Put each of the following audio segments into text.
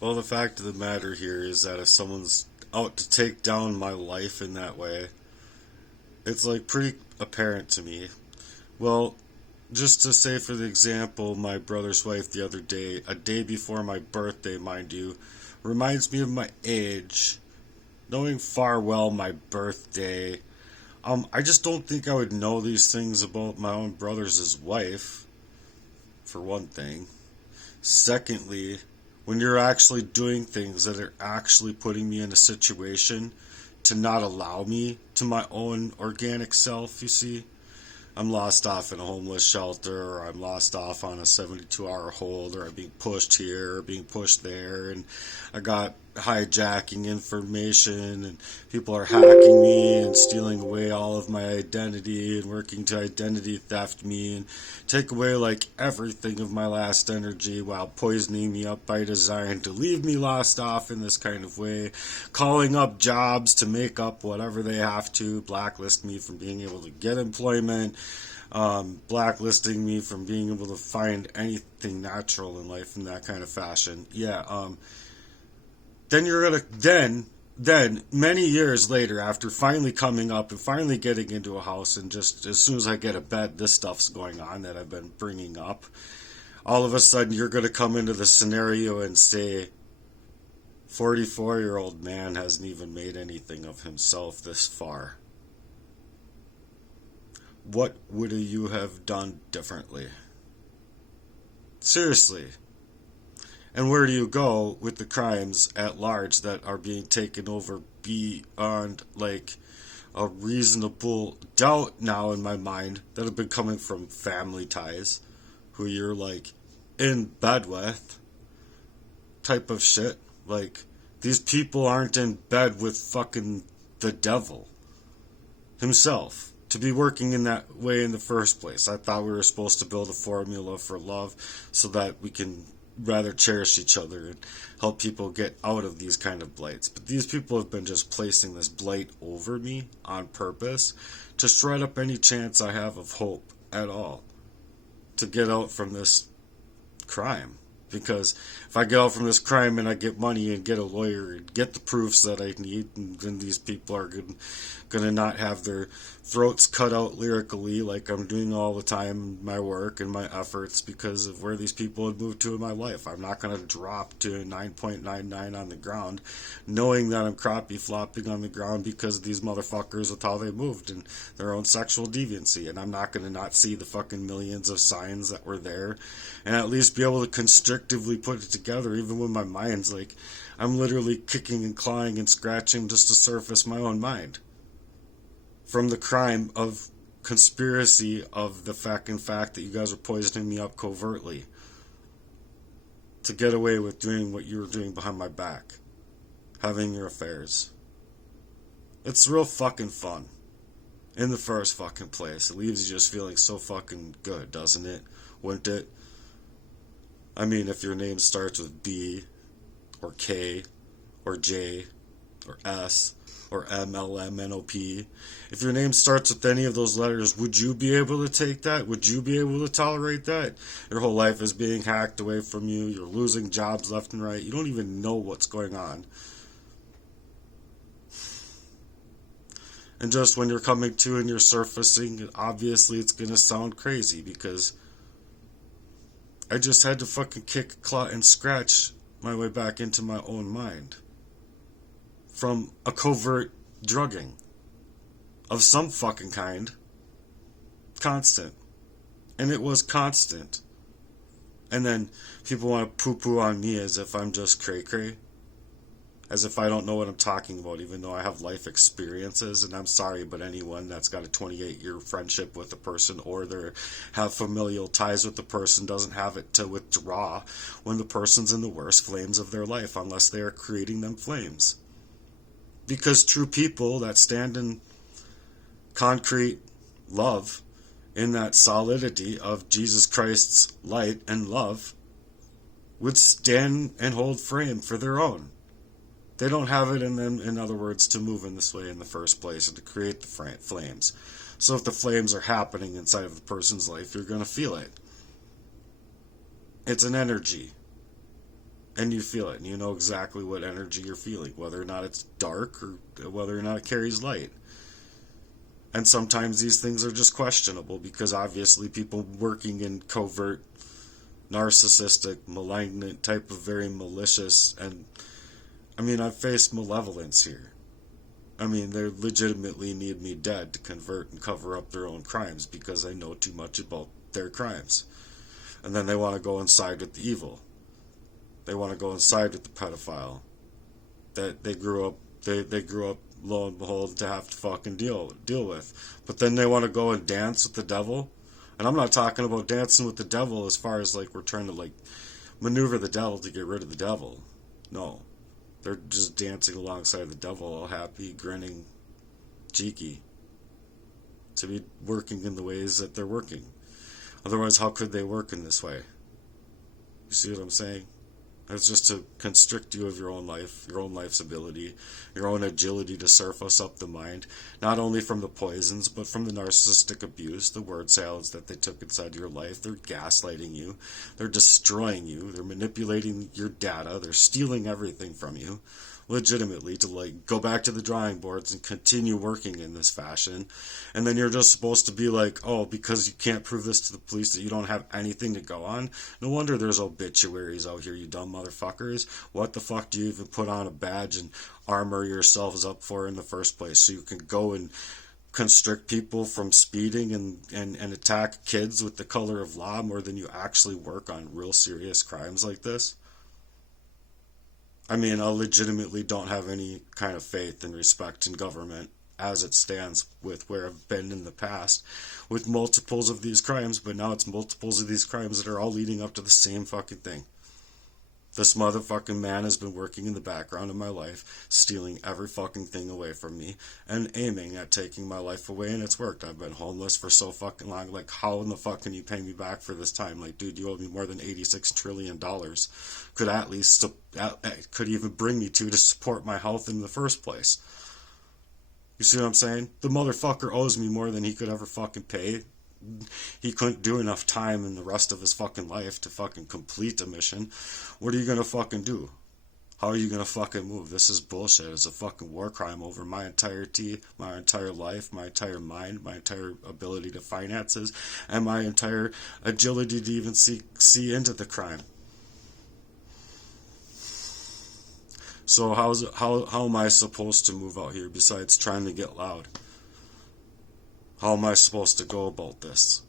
Well, the fact of the matter here is that if someone's out to take down my life in that way, it's like pretty apparent to me. Well, just to say for the example, my brother's wife the other day, a day before my birthday, mind you, reminds me of my age, knowing far well my birthday. I just don't think I would know these things about my own brother's wife, for one thing. Secondly, when you're actually doing things that are actually putting me in a situation to not allow me to my own organic self, you see, I'm lost off in a homeless shelter, or I'm lost off on a 72-hour hold, or I'm being pushed here, or being pushed there, and I got hijacking information, and people are hacking me and stealing away all of my identity and working to identity theft me and take away like everything of my last energy while poisoning me up by design to leave me lost off in this kind of way, calling up jobs to make up whatever they have to, blacklist me from being able to get employment, blacklisting me from being able to find anything natural in life in that kind of fashion. Then you're gonna then many years later, after finally coming up and finally getting into a house, and just as soon as I get a bed, this stuff's going on that I've been bringing up. All of a sudden, you're gonna come into the scenario and say, 44-year-old man hasn't even made anything of himself this far. What would you have done differently? Seriously. And where do you go with the crimes at large that are being taken over beyond like a reasonable doubt now in my mind that have been coming from family ties who you're like in bed with type of shit? Like, these people aren't in bed with fucking the devil himself to be working in that way in the first place. I thought we were supposed to build a formula for love so that we can rather cherish each other and help people get out of these kind of blights. But these people have been just placing this blight over me on purpose to shred up any chance I have of hope at all to get out from this crime. Because if I get out from this crime and I get money and get a lawyer and get the proofs that I need, and then these people are going to not have their throats cut out lyrically like I'm doing all the time in my work and my efforts because of where these people have moved to in my life. I'm not going to drop to 9.99 on the ground knowing that I'm crappie flopping on the ground because of these motherfuckers with how they moved and their own sexual deviancy. And I'm not going to not see the fucking millions of signs that were there and at least be able to constructively put it together even when my mind's like, I'm literally kicking and clawing and scratching just to surface my own mind from the crime of conspiracy of the fucking fact that you guys are poisoning me up covertly to get away with doing what you were doing behind my back, having your affairs. It's real fucking fun in the first fucking place. It leaves you just feeling so fucking good, doesn't it? Wouldn't it? I mean, if your name starts with B or K or J or S or MLMNOP, if your name starts with any of those letters, would you be able to take that? Would you be able to tolerate that? Your whole life is being hacked away from you. You're losing jobs left and right. You don't even know what's going on. And just when you're coming to and you're surfacing, obviously it's going to sound crazy because I just had to fucking kick, claw, and scratch my way back into my own mind from a covert drugging of some fucking kind. Constant. And it was constant. And then people want to poo-poo on me as if I'm just cray-cray. As if I don't know what I'm talking about, even though I have life experiences. And I'm sorry, but anyone that's got a 28-year friendship with a person or they have familial ties with the person doesn't have it to withdraw when the person's in the worst flames of their life, unless they are creating them flames. Because true people that stand in concrete love, in that solidity of Jesus Christ's light and love, would stand and hold frame for their own. They don't have it in them, in other words, to move in this way in the first place and to create the flames. So if the flames are happening inside of the person's life, you're going to feel it. It's an energy. And you feel it, and you know exactly what energy you're feeling, whether or not it's dark or whether or not it carries light. And sometimes these things are just questionable because obviously people working in covert, narcissistic, malignant type of very malicious, and I mean, I've faced malevolence here. I mean, they legitimately need me dead to convert and cover up their own crimes because I know too much about their crimes. And then they want to go and side with the evil. They want to go and side with the pedophile that they grew up lo and behold to have to fucking deal with. But then they want to go and dance with the devil. And I'm not talking about dancing with the devil as far as like we're trying to like maneuver the devil to get rid of the devil. No. They're just dancing alongside the devil, all happy, grinning, cheeky, to be working in the ways that they're working. Otherwise, how could they work in this way? You see what I'm saying? It's just to constrict you of your own life, your own life's ability, your own agility to surface up the mind, not only from the poisons, but from the narcissistic abuse, the word salads that they took inside your life. They're gaslighting you. They're destroying you. They're manipulating your data. They're stealing everything from you, legitimately, to like go back to the drawing boards and continue working in this fashion. And then you're just supposed to be like, oh, because you can't prove this to the police that you don't have anything to go on. No wonder there's obituaries out here, you dumb motherfuckers. What the fuck do you even put on a badge and armor yourselves up for in the first place? So you can go and constrict people from speeding and attack kids with the color of law more than you actually work on real serious crimes like this? I mean, I legitimately don't have any kind of faith and respect in government as it stands with where I've been in the past with multiples of these crimes, but now it's multiples of these crimes that are all leading up to the same fucking thing. This motherfucking man has been working in the background of my life, stealing every fucking thing away from me, and aiming at taking my life away, and it's worked. I've been homeless for so fucking long. Like, how in the fuck can you pay me back for this time? Like, dude, you owe me more than $86 trillion. Could at least, could even bring me to support my health in the first place. You see what I'm saying? The motherfucker owes me more than he could ever fucking pay. He couldn't do enough time in the rest of his fucking life to fucking complete a mission. What are you gonna fucking do? How are you gonna fucking move? This is bullshit. It's a fucking war crime over my entirety, my entire life, my entire mind, my entire ability to finances, and my entire agility to even see into the crime. So how am I supposed to move out here besides trying to get loud? How am I supposed to go about this?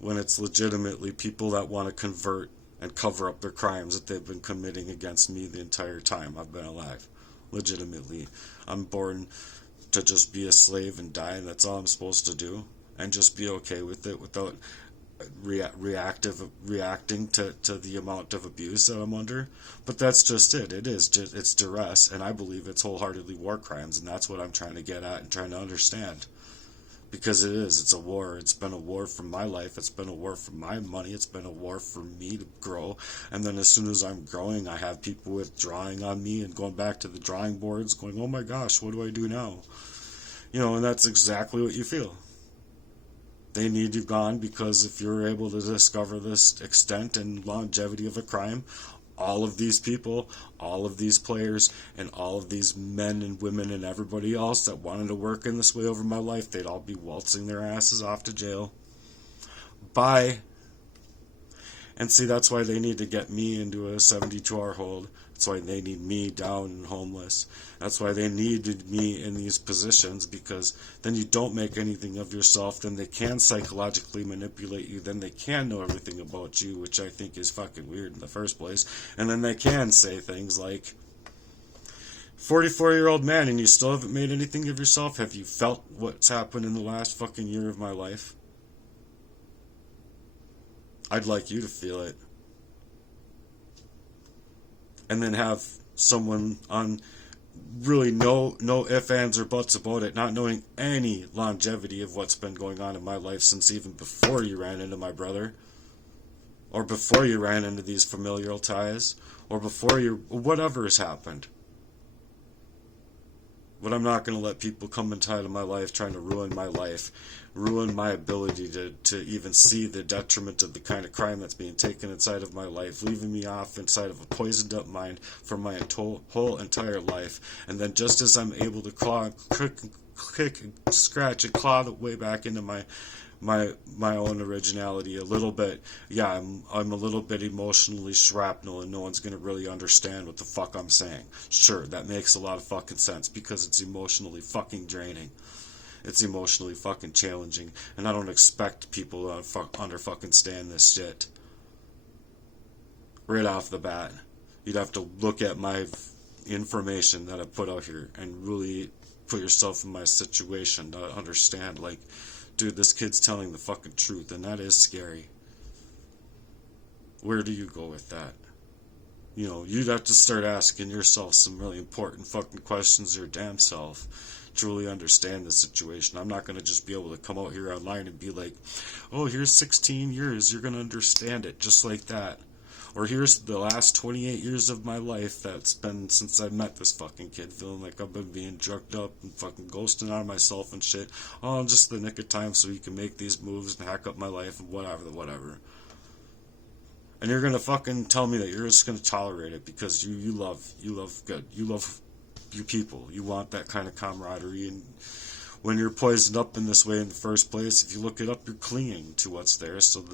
When it's legitimately people that want to convert and cover up their crimes that they've been committing against me the entire time I've been alive. Legitimately. I'm born to just be a slave and die, and that's all I'm supposed to do. And just be okay with it without reacting to the amount of abuse that I'm under. But that's just it. It's duress, and I believe it's wholeheartedly war crimes, and that's what I'm trying to get at and trying to understand. Because it's a war. It's been a war for my life. It's been a war for my money. It's been a war for me to grow. And then as soon as I'm growing, I have people withdrawing on me and going back to the drawing boards going, oh my gosh, what do I do now? You know, and that's exactly what you feel. They need you gone because if you're able to discover this extent and longevity of a crime, all of these people, all of these players, and all of these men and women and everybody else that wanted to work in this way over my life, they'd all be waltzing their asses off to jail. Bye. And see, that's why they need to get me into a 72-hour hold. That's why they need me down and homeless. That's why they needed me in these positions, because then you don't make anything of yourself. Then they can psychologically manipulate you. Then they can know everything about you, which I think is fucking weird in the first place. And then they can say things like, 44-year-old man, and you still haven't made anything of yourself? Have you felt what's happened in the last fucking year of my life? I'd like you to feel it. And then have someone on really no ifs, ands, or buts about it, not knowing any longevity of what's been going on in my life since even before you ran into my brother, or before you ran into these familial ties, or before whatever has happened. But I'm not going to let people come inside of my life trying to ruin my life, ruin my ability to even see the detriment of the kind of crime that's being taken inside of my life, leaving me off inside of a poisoned up mind for my whole entire life. And then just as I'm able to kick and scratch and claw the way back into my own originality a little bit. Yeah, I'm a little bit emotionally shrapnel, and no one's gonna really understand what the fuck I'm saying. Sure, that makes a lot of fucking sense because it's emotionally fucking draining. It's emotionally fucking challenging, and I don't expect people to understand this shit right off the bat. You'd have to look at my information that I put out here and really put yourself in my situation to understand, like, dude, this kid's telling the fucking truth, and that is scary. Where do you go with that? You know, you'd have to start asking yourself some really important fucking questions your damn self to really understand the situation. I'm not going to just be able to come out here online and be like, oh, here's 16 years, you're going to understand it just like that. Or here's the last 28 years of my life that's been since I met this fucking kid, feeling like I've been being drugged up and fucking ghosting out of myself and shit. Oh, just the nick of time so he can make these moves and hack up my life and whatever. And you're gonna fucking tell me that you're just gonna tolerate it because you love good. You love your people. You want that kind of camaraderie, and when you're poisoned up in this way in the first place, if you look it up, you're clinging to what's there. So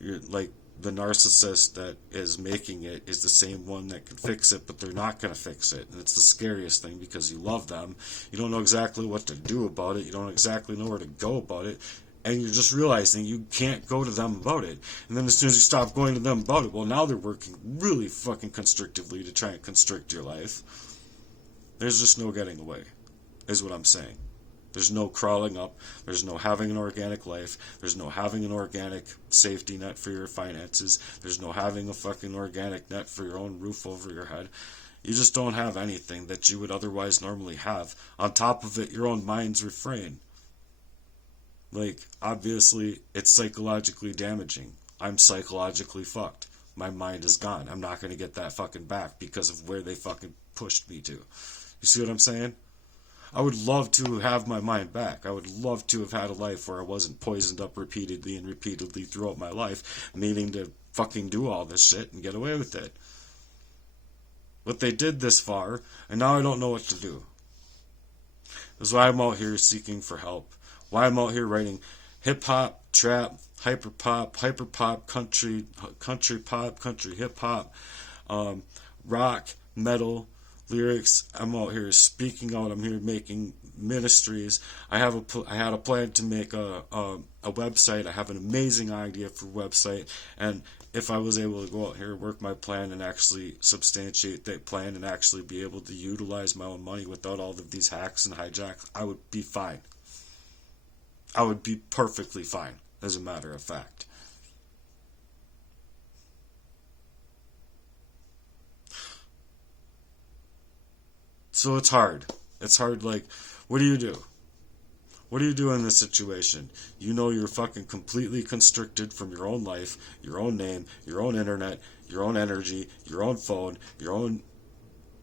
you're like, the narcissist that is making it is the same one that can fix it, but they're not going to fix it. And it's the scariest thing because you love them. You don't know exactly what to do about it. You don't exactly know where to go about it. And you're just realizing you can't go to them about it. And then as soon as you stop going to them about it, well, now they're working really fucking constrictively to try and constrict your life. There's just no getting away, is what I'm saying. There's no crawling up. There's no having an organic life. There's no having an organic safety net for your finances. There's no having a fucking organic net for your own roof over your head. You just don't have anything that you would otherwise normally have. On top of it, your own mind's refrain. Like, obviously, it's psychologically damaging. I'm psychologically fucked. My mind is gone. I'm not going to get that fucking back because of where they fucking pushed me to. You see what I'm saying? I would love to have my mind back. I would love to have had a life where I wasn't poisoned up repeatedly throughout my life, needing to fucking do all this shit and get away with it. But they did this far, and now I don't know what to do. That's why I'm out here seeking for help. Why I'm out here writing hip-hop, trap, hyper-pop, country pop, country hip-hop, rock, metal, lyrics. I'm out here speaking out. I'm here making ministries. I had a plan to make a website. I have an amazing idea for a website, and if I was able to go out here, work my plan, and actually substantiate that plan, and actually be able to utilize my own money without all of these hacks and hijacks, I would be fine. I would be perfectly fine, as a matter of fact. So it's hard. It's hard, like, what do you do? What do you do in this situation? You know you're fucking completely constricted from your own life, your own name, your own internet, your own energy, your own phone, your own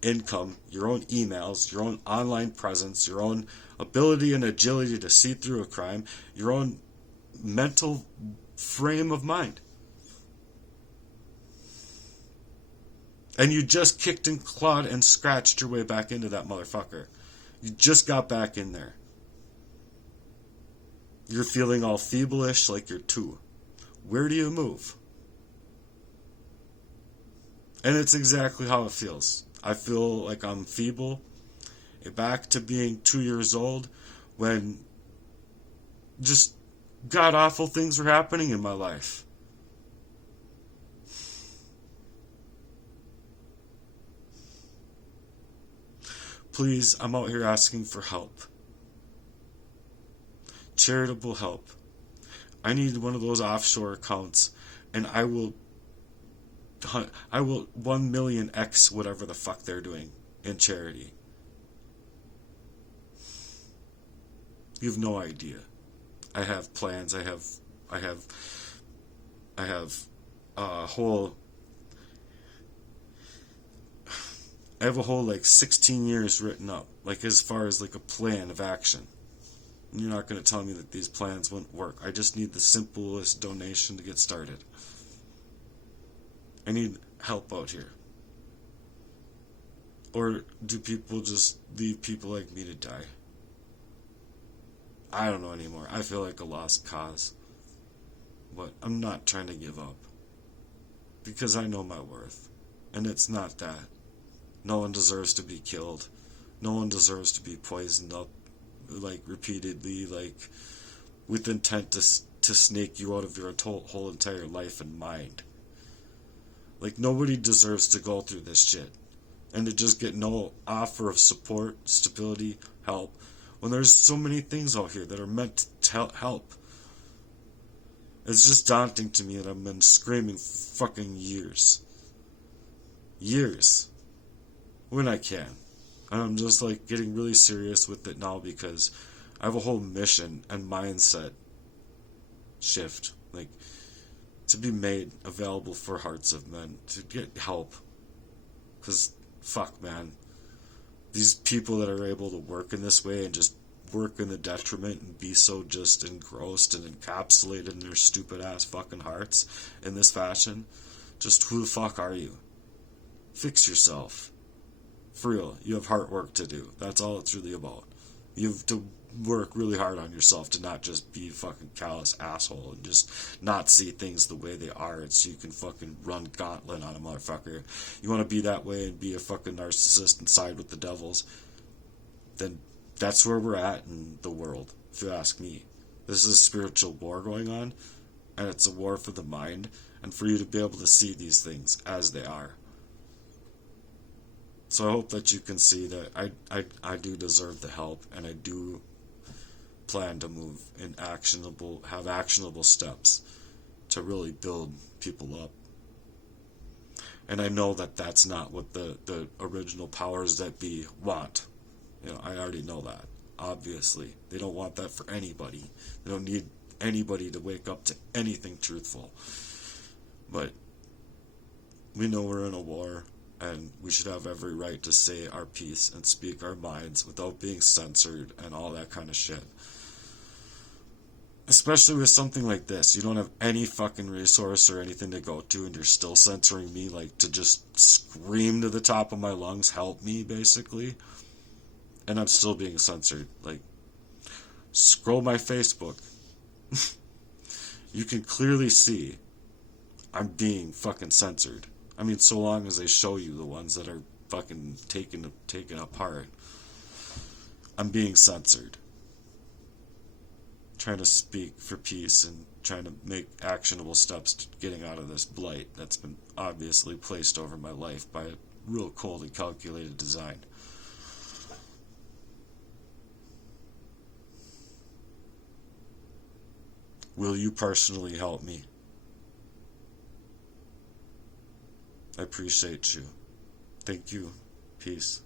income, your own emails, your own online presence, your own ability and agility to see through a crime, your own mental frame of mind. And you just kicked and clawed and scratched your way back into that motherfucker. You just got back in there. You're feeling all feeble-ish like you're two. Where do you move? And it's exactly how it feels. I feel like I'm feeble, back to being 2 years old when just god-awful things were happening in my life. Please, I'm out here asking for help. Charitable help. I need one of those offshore accounts, and I will 1 million X whatever the fuck they're doing in charity. You have no idea. I have plans. I have a whole. I have a whole like 16 years written up, like as far as like a plan of action. You're not going to tell me that these plans wouldn't work. I just need the simplest donation to get started. I need help out here. Or do people just leave people like me to die? I don't know anymore. I feel like a lost cause. But I'm not trying to give up. Because I know my worth. And it's not that. No one deserves to be killed. No one deserves to be poisoned up, like, repeatedly, like, with intent to snake you out of your whole entire life and mind. Like, nobody deserves to go through this shit. And to just get no offer of support, stability, help, when there's so many things out here that are meant to help. It's just daunting to me that I've been screaming for fucking years. Years. When I can. And I'm just like getting really serious with it now because I have a whole mission and mindset shift. Like, to be made available for hearts of men. To get help. Because, fuck, man. These people that are able to work in this way and just work in the detriment and be so just engrossed and encapsulated in their stupid ass fucking hearts in this fashion, just who the fuck are you? Fix yourself. For real, you have heart work to do. That's all it's really about. You have to work really hard on yourself to not just be a fucking callous asshole and just not see things the way they are, so you can fucking run gauntlet on a motherfucker. You want to be that way and be a fucking narcissist and side with the devils, then that's where we're at in the world, if you ask me. This is a spiritual war going on, and it's a war for the mind, and for you to be able to see these things as they are. So I hope that you can see that I do deserve the help, and I do plan to move in have actionable steps to really build people up. And I know that that's not what the original powers that be want. You know, I already know that, obviously. They don't want that for anybody. They don't need anybody to wake up to anything truthful. But we know we're in a war, and we should have every right to say our piece and speak our minds without being censored and all that kind of shit. Especially with something like this. You don't have any fucking resource or anything to go to, and you're still censoring me, like, to just scream to the top of my lungs, help me, basically. And I'm still being censored. Like, scroll my Facebook. You can clearly see I'm being fucking censored. I mean, so long as they show you the ones that are fucking taken apart. I'm being censored. Trying to speak for peace and trying to make actionable steps to getting out of this blight that's been obviously placed over my life by a real cold and calculated design. Will you personally help me? I appreciate you. Thank you. Peace.